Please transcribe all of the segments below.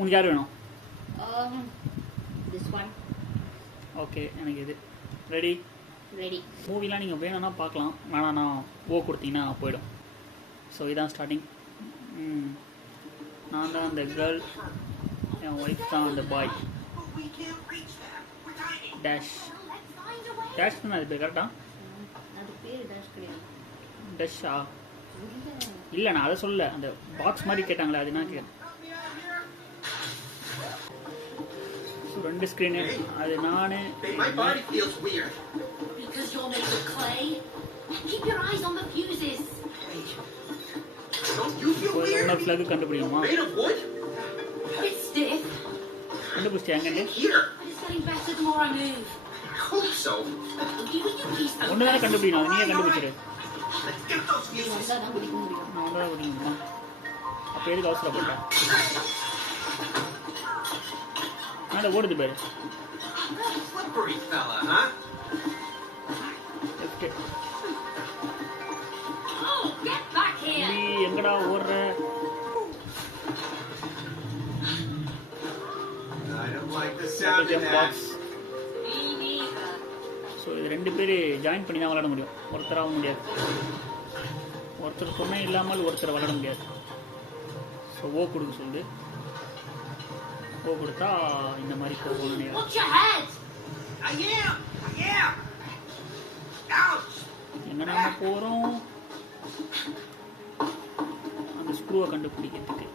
உங்களுக்கு யார் வேணும்? This one. ஓகே, எனக்கு இது ரெடி. மூவிலாம் நீங்கள் வேணும்னா பார்க்கலாம், வேணான்னா ஓ கொடுத்தீங்கன்னா போயிடும். ஸோ இதான் ஸ்டார்டிங். நான் தான் அந்த கேர்ள், என் ஒய்ஃப் தான் அந்த பாய். டேஷ் டேஷ் தானே அது பேர்? கரெக்டா? டேஷா இல்லை, நான் அதை சொல்ல, அந்த பாக்ஸ் மாதிரி கேட்டாங்களே அது என்ன கேட்க. ஸோ 2 ஸ்க்ரீனு, அது நான் இன்னொரு ஃப்ளக் கண்டுபிடிக்குமா? கண்டுபிடிச்சியா? எங்கே ஒன்று தானே கண்டுபிடிக்கணும், அது நீயே கண்டுபிடிச்சிரு. நான் ஒன்று தான் பிடிக்கணுமா? அப்போ எதுக்கு அவசரப்பட்டேன்? மேலே ஓடுது பேரு. எங்கடா ஓடுற? ஸோ இது 2 பேர் ஜாயின் பண்ணி தான் விளையாட முடியும், ஒருத்தராக முடியாது. ஒருத்தர் துணை இல்லாமல் ஒருத்தர் விளையாட முடியாது. ஸோ ஓ கொடுக்க சொல்லுது. ஓ கொடுத்தா இந்த மாதிரி போகணும். எங்க நாம போகிறோம்? அந்த ஸ்க்ரூவை கண்டுபிடிக்கிறதுக்கு.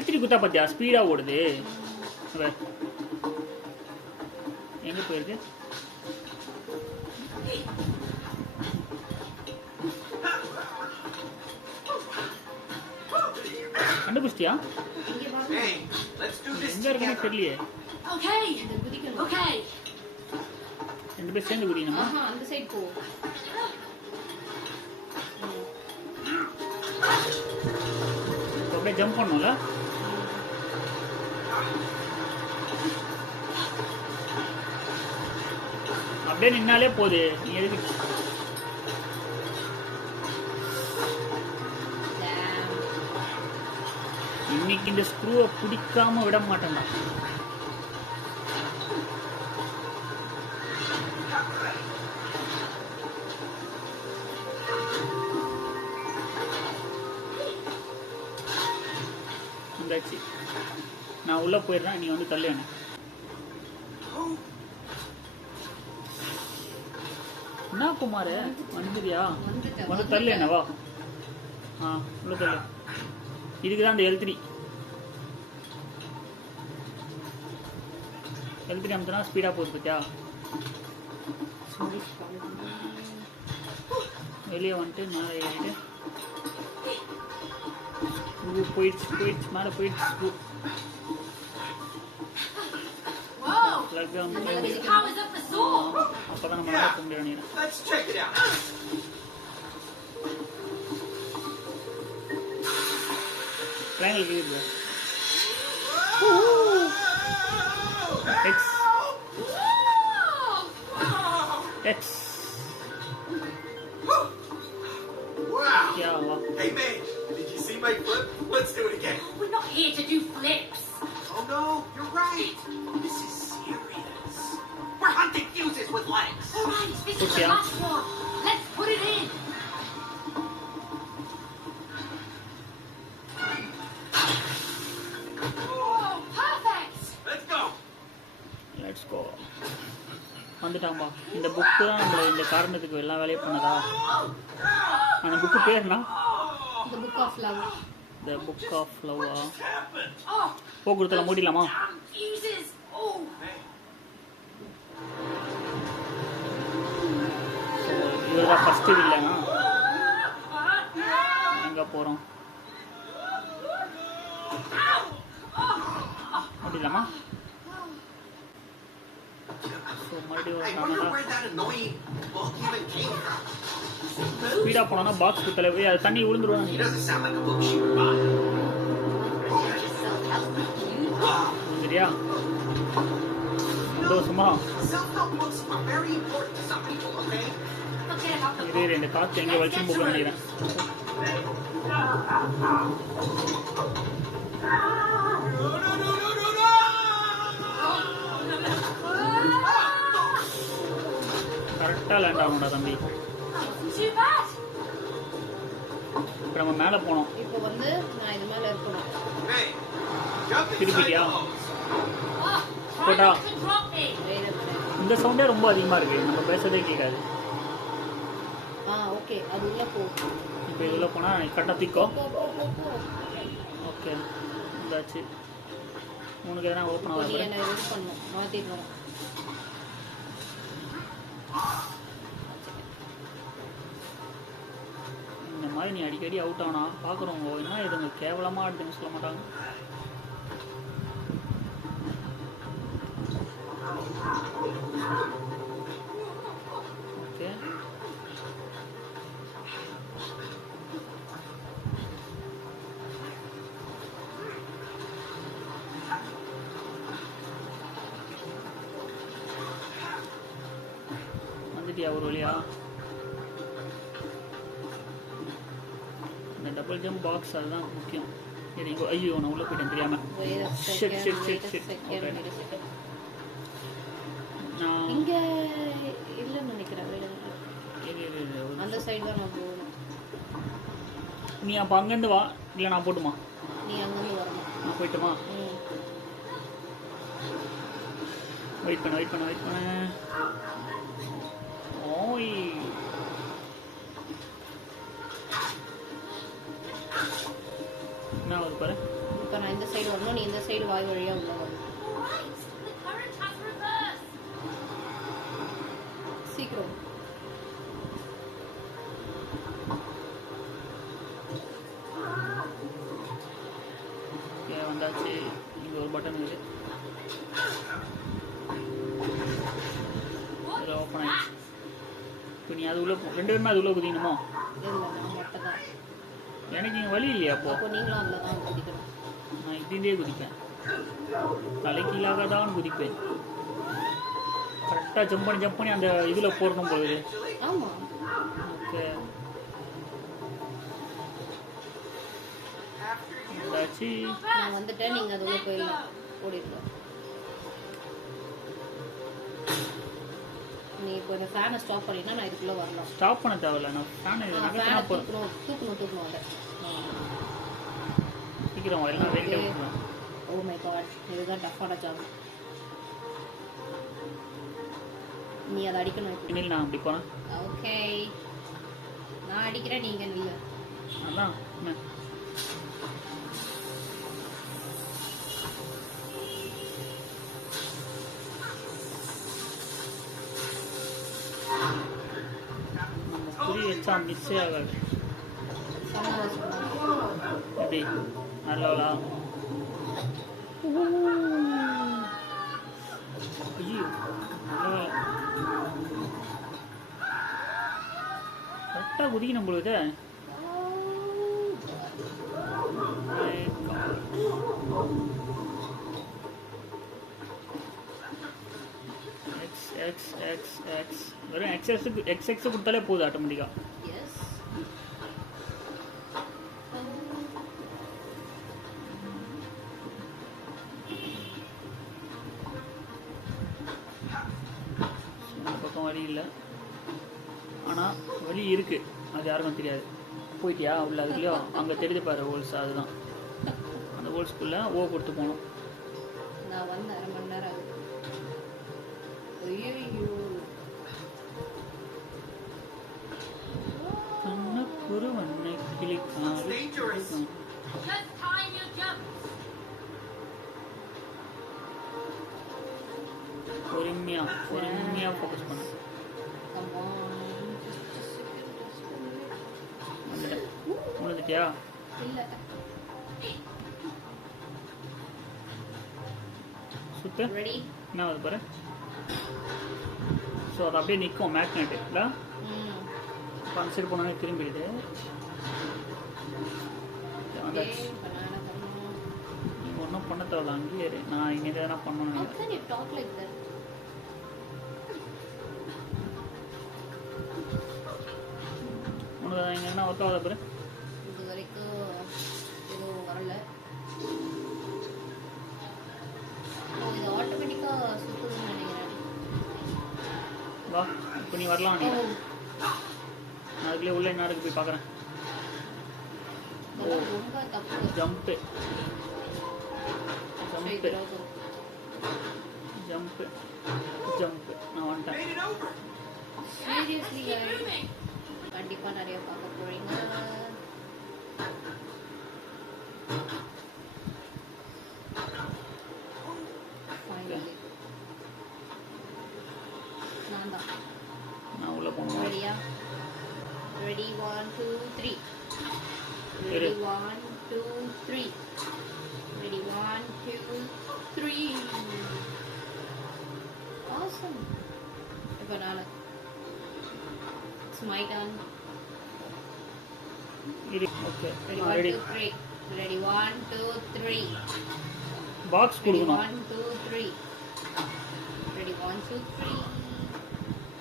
L3 குத்தா பார்த்தியா ஸ்பீடாக ஓடுது. எங்கே போயிருக்கு? கண்டுபிடிச்சிட்டியா? எங்கே இருக்குன்னு தெரியலையே. 2 பேர் சேர்ந்து குடிக்கணுமா? அந்த சைடு போ. அப்படியே ஜம்ப் பண்ணணும்ல. அப்படியே நின்னாலே போகுது. நீ எதுக்கு இன்னைக்கு இந்த ஸ்க்ரூவை பிடிக்காம விட மாட்டேன். நான் உள்ள போயிடுறேன், நீ வந்து தள்ளு. என்ன குமார் வந்துறியா? வந்து தள்ளு என்னவா? உள்ள தள்ளு. இதுக்கு தான் அந்த L3 அமுத்தினா ஸ்பீடாக போகுது பார்த்தியா? வெளியே வந்துட்டு மேலே ஏறிட்டு போயிடுச்சு மேலே போயிடுச்சு. அப்பதான் நம்ம மேலே போக முடியாது. ட்ரையாங்கிள் இருக்குது. X. Yeah, wow. Hey man, did you see my flip? Let's do it again. We're not here to do flips. Oh no, you're right. This is serious. We're hunting fuses with legs. All right, this is the last one. Let's put it in. Whoa, perfect. Let's go. Let's go. வந்துட்டாம்பா. இந்த book தான் நம்மள இந்த காரணத்துக்கு எல்லா வேலையும் பண்ணதா? அந்த book பேர்னா The Book of Love. The Book of Love. போ கொடுத்தலாம், மூடிடலாமா? இவர்தான் ஃபர்ஸ்ட் இல்லைனா எங்க போறோம்? மூடிடலாமா? ஸ்பீடா போனா பாக்ஸ் குத்தல போய் அது தண்ணி விழுந்துரும். சரியா? சந்தோஷமா இது ரெண்டு காத்து எங்க வச்சு போக நினைக்கிறேன். ஆகணும்டா தம்பி. Wasn't too bad. இப்போ நம்ம மேலே போனோம். இப்போ வந்து நான் இது மேல இருக்கணும். Hey, jump inside திருப்பிட்டியா? those. Oh, try Put not up. to drop me. Wait a minute. இந்த சவுண்டே ரொம்ப அதிகமாக இருக்குது, நம்ம பேசுறதே கேட்காது. ஓகே, அது உள்ள போ. இப்போ இதில் போனால் கரெக்டாக தூக்கோ. போ போ போ போ. ஓகே இதாச்சு. உனக்கு எதனா ஓப்பன் இப்போ நீ ஆகாது. என்ன இது பண்ணணும், மாத்திடணும். இந்த மாதிரி நீ அடிக்கடி அவுட் ஆனா பார்க்குறவங்க என்ன இதுங்க கேவலமாக ஆடுதுன்னு சொல்ல மாட்டாங்க. ஓகே வந்துட்டியா ஒரு வழியா? இந்த டபுள் ஜம்ப் பாக்ஸ் அதுதான் முக்கியம். சரி இங்கோ ஐயோ நான் உள்ளே போயிட்டேன் தெரியாமல். Wait a Shit, second, shit, wait a shit, shit. second, Okay. wait a second. நான் இங்க இல்லைன்னு நினைக்கிறேன். wait a minute. ஒரு அந்த சைடு தான் நான் போகணும். நீ அப்போ அங்கேருந்து வா, இல்லை நான் போட்டுமா? நீ அங்கிருந்து வரணும். நான் போயிட்டுமா? ம். வெயிட் பண்ண ஓய் என்ன ஒரு பாரு. இப்போ நான் இந்த சைடு வரணும், நீ இந்த சைடு வாய் வழியா உள்ள வரணும். Right. The current has reversed. சீக்கிரம். ஓகே வந்தாச்சு. இங்கே ஒரு பட்டன் இருக்குது, What இதில் is ஓப்பன் that? ஆயிடுச்சு. இப்போ நீ அது உள்ளே ரெண்டு பேருமே அது உள்ளே குதிக்கணுமோ? இல்லை நான் மட்டும் தான். எனக்கு இங்கே வழி இல்லையா? அப்போ அப்போ நீங்களும் அதில் தான் குதிக்கணும். நான் இப்படியே குதிப்பேன், தலைக்கீழாக தான் குதிப்பேன். கரெக்டாக ஜம்ப் பண்ணி அந்த இதில் போடணும் போகுது. ஆமா. ஓகே வந்தாச்சு. நான் வந்துட்டேன், நீங்க அது உள்ள போயிடலாம். ஓடிடலாம். நீ இப்போ இந்த ஃபேனை ஸ்டாப் பண்ணினா நான் இதுக்குள்ள வரலாம். ஸ்டாப் பண்ண தேவையில்ல, நான் ஃபேன் ஃபேனை நகர்த்தினா போதும். தூக்கணும் அதை. சீக்கிரம் எல்லாம் வெளியே விட்டுருவேன். ஓ மை காட், இதுதான் டஃப்பான ஜாப். நீ அதை அடிக்கணும் இப்போ. இனிமேல் நான் அப்படி போனேன். ஓகே, நான் அடிக்கிறேன், நீங்க நில்ல. அதான் என்ன நம்ம குறி வச்சா மிஸ்ஸே ஆகாது. எப்படி நல்லவளா? ஐயோ நல்லவளா, கரெக்டாக குதிக்கணும் நம்மளுக்கு. எக்ஸ் வெறும் எக்ஸ் கொடுத்தாலே போதும் ஆட்டோமேட்டிக்காக. எஸ். இந்த பக்கம் வழி இல்லை, ஆனால் வழி இருக்குது, அது யாருக்கும் தெரியாது. போயிட்டியா உள்ள? அதுக்குள்ளேயோ அங்கே தெரியுது பாரு ஹோல்ஸ், அதுதான் அந்த ஹோல்ஸ்குள்ளே ஓ கொடுத்து போகணும். நான் வந்து 1/2 மணி நேரம் ஆகுது. ஐயோ, கண்ணக்குரு Vannai கிளிக்காது. Just time your jumps. பொறுமையாக ஃபோக்கஸ் பண்ணு. come on. வந்துட்டேன். விழுந்துட்டியா? இல்ல, சுத்த ரெடி. என்ன வருது பாரு. ஸோ அது அப்படியே நிற்கும் மேக்னெட்டு இல்லை. இப்போ அந்த சைடு போனோன்னே திரும்பிடுது. வந்தாச்சு. நீ ஒன்றும் பண்ண தேவையில்ல, அங்கேயே இரு. நான் இங்கே எதனா பண்ணணும். How can you talk like that? உனக்கு இங்கே என்ன ஒர்க் ஆகுது பாரு. இது வரைக்கும் எதுவும் வரல. இது ஆட்டோமேட்டிக்கா சுத்துதுன்னு நினைக்கிறேன். வா இப்போ இப்போ நீ வரலாம் நீ. நான் அதுக்குள்ளே உள்ள என்ன இருக்கு போய் பார்க்குறேன். இதெல்லாம் ரொம்ப தப்பு. ஜம்ப்பு சரி, ஜம்ப்பு ரோசோ. Jump jump. நான் வந்துட்டேன். Made it over. Seriously, Keep guys. moving. கண்டிப்பா நிறைய பார்க்க போறீங்க. Finally. நான் தான். நான் உள்ள போகணும். ரெடியா? ரெடி 1 2 3. இரு. ரெடி 1 2 3. ரெடி 1 2 3. Awesome. இப்போ நான் It's my turn. இரு. ஓகே Ready, நான் 1 ரெடி. 2 3. Ready, 1 2 3. பாக்ஸ் Ready, கொடுக்கணும். 1 2 3. Ready, 1 2 3.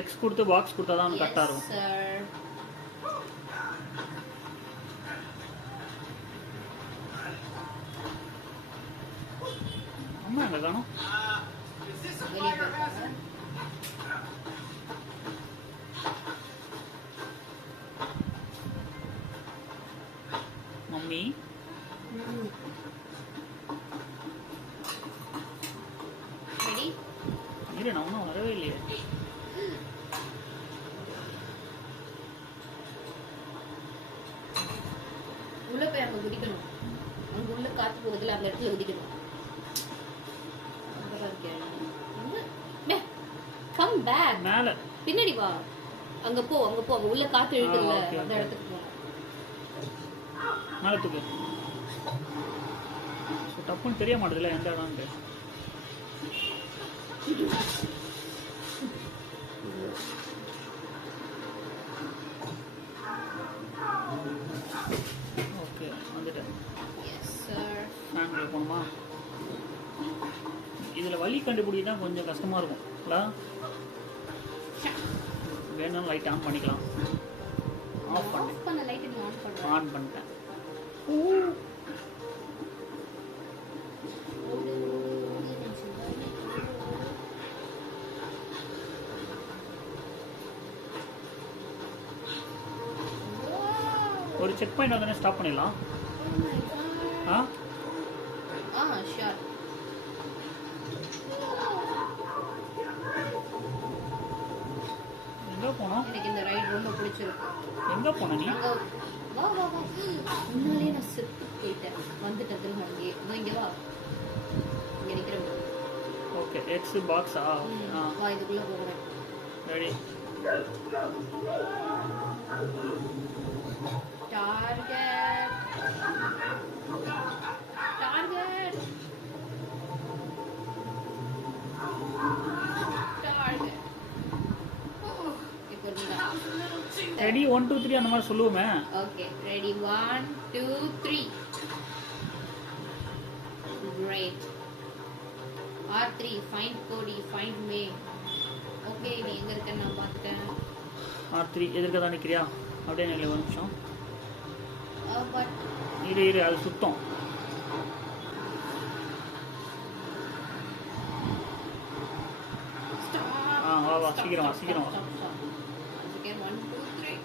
எக்ஸ் கொடுத்து பாக்ஸ் கொடுத்தா தான் அவனுக்கு கரெக்டாக Yes, இருக்கும். sir. அம்மா எங்கே காணும்? Is this a வெளியே fire போயிருக்காங்க. hazard? Mummy Ready? இரு, நான் ஒன்றும் வரவே இல்லையே. உள்ள போய் அங்க குதிக்கணும். அங்க உள்ள காத்து போகுதுல அந்த இடத்துல குதிக்கணும். அங்கதான் இருக்கேன். Come back. மேலே பின்னாடி வா. அங்க போ அங்க உள்ள காத்து இழுக்குதுல okay, அந்த okay. இடத்துக்கு போ. மேலே தூக்கு. ஸோ டப்புன்னு தெரிய மாட்டேதுல எந்த இடம்ட்டு. ஓகே வந்துட்டேன். Yes, sir. ஃபேனுக்குள்ள போகணுமா? இதில் வழி கண்டுபிடிக்க தான் கொஞ்சம் கஷ்டமாக இருக்கும் இல்லை? வேணும்னு லைட் ஆன் பண்ணிக்கலாம். ஆஃப் பண்ணு. ஆஃப் பண்ண லைட் நீ ஆன் பண்ற. ஆன் பண்ணிட்டேன். ஒரு செக் பாயிண்ட் வந்தோடனே ஸ்டாப் பண்ணிடலாம். ஆ ஷியோர். எங்கே போனோம்? எனக்கு இந்த ரைட் ரொம்ப பிடிச்சிருக்கு. எங்கே போன நீ? அங்க வா வா வா. முன்னாலே நான் செத்து போயிட்டேன். வந்துட்டேன் திரும்ப அங்கே. இங்க வா. இங்க நிக்கிறேன். Okay X பாக்ஸா? ஆ வா இதுக்குள்ள போகிறேன். ரெடி. டார்கெட். டார்கெட். டார்கெட். இப்போ நீதான். ரெடி 1 2 3 அந்த மாதிரி சொல்லுவோமே. Okay, ready 1 2 3. Great. R3 find Cody, find May. Okay, நீ எங்க இருக்க நான் பார்த்துட்டேன். R3 எதிர்க்க தான் நிற்கிறியா? அப்படியே நிலை ஒரு நிமிஷம். But இரு அது சுத்தம். stop. வா Stop, சீக்கிரம் வா stop, சீக்கிரம் வா. stop, stop, stop. Once again 1 2 3.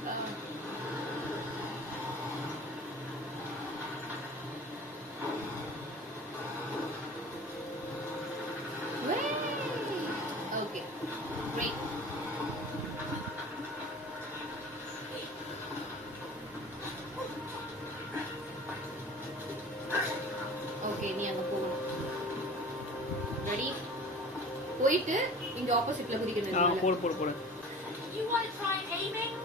Wait. Okay. Great. Okay நீ அங்க போ. ரெடி? போயிட்டு இங்க ஆப்போசிட்ல குதிக்கணும். போடு. You want to try aiming?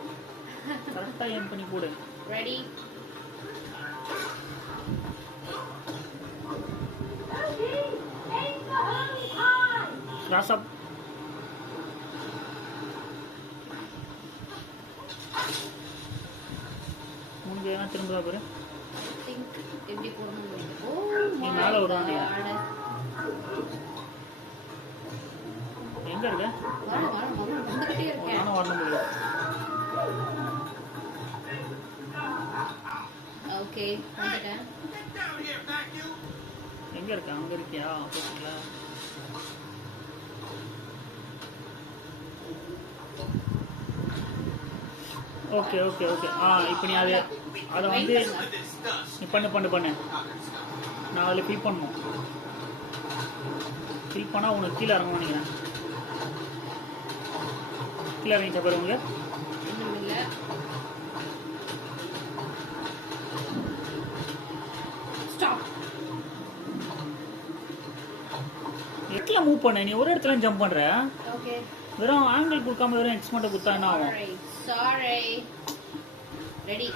கரெக்டாக ஏம் பண்ணி போடு. Ready? Okay, aim the holy high. Cross up. முடிஞ்சதுன்னா திரும்ப பாரு. திங்க் எப்படி போகணும். ஓ நீ மேல வருவானியா? எங்க இருக்க? வர வந்துகிட்டே இருக்கேன். நானும் வரணும் முடியல. ஓகே வந்துட்டேன். Get down here, vacuum. எங்க இருக்க? அங்க இருக்கியா? ஆப்போசிட்ல. Okay okay okay. இப்போ நீ அதை வந்து This dust. நீ பண்ணு. நான் அதில் ஃபில் பண்ணணும். ஃபில் பண்ணால் உனக்கு கீழே இறங்கணும்னு நினைக்கிறேன். கீழே இறங்கிட்ட பாரு உங்களுக்கு. இன்னும் இல்லை. ஸ்டாப். எட்டில் மூவ் பண்ண நீ ஒரு இடத்துல ஜம்ப் பண்ணுற. ஓகே. வெறும் ஆங்கிள் கொடுக்காம வெறும் எக்ஸ் மட்டும் கொடுத்தா என்ன ஆகும்? சாரி. ரெடி.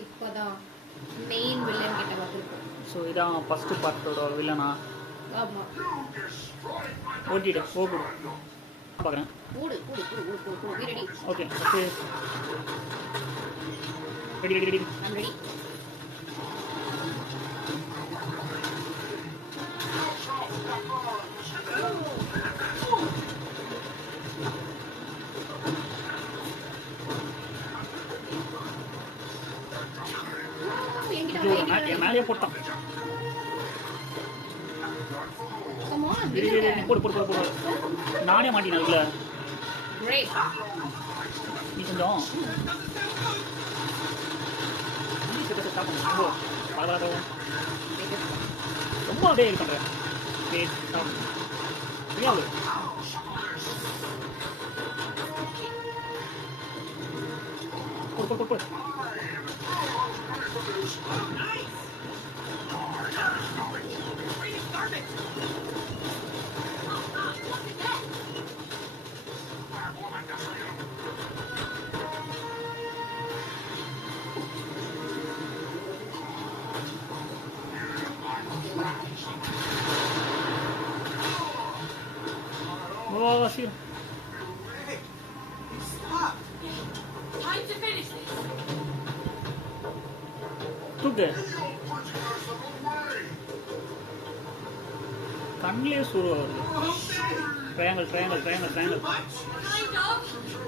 இப்போதான் மெயின் வில்லன் கிட்ட வந்திருக்கோம். ஸோ இதான் ஃபஸ்ட்டு பார்ட்டோட வில்லனா. ஆமா. ஓட்டிட்டு போகுது பார்க்குறேன். கூடு ready. Okay okay ready. I'm ready. என் மேலேயே போட்டான். Come on. போடு. நானே மாட்டினேன் இல்லை. Great. நீ கொஞ்சம் ரொம்ப அப்படியே இது பண்ணுறேன். தெரியாது. போடு. சீக்கிரம் Hey, stop. Time to finish this. தூக்கு. கண்ணிலே சூறு வருது. Triangle. What? Kind of.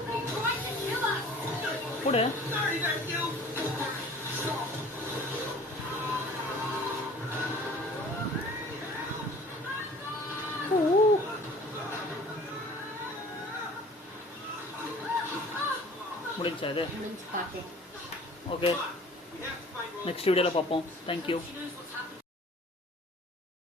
They tried to kill us. போடு. Sorry that you. முடிஞ்சா இது? முடிஞ்சு பார்த்தேன். ஓகே, நெக்ஸ்ட் வீடியோவில் பார்ப்போம். தேங்க்யூ.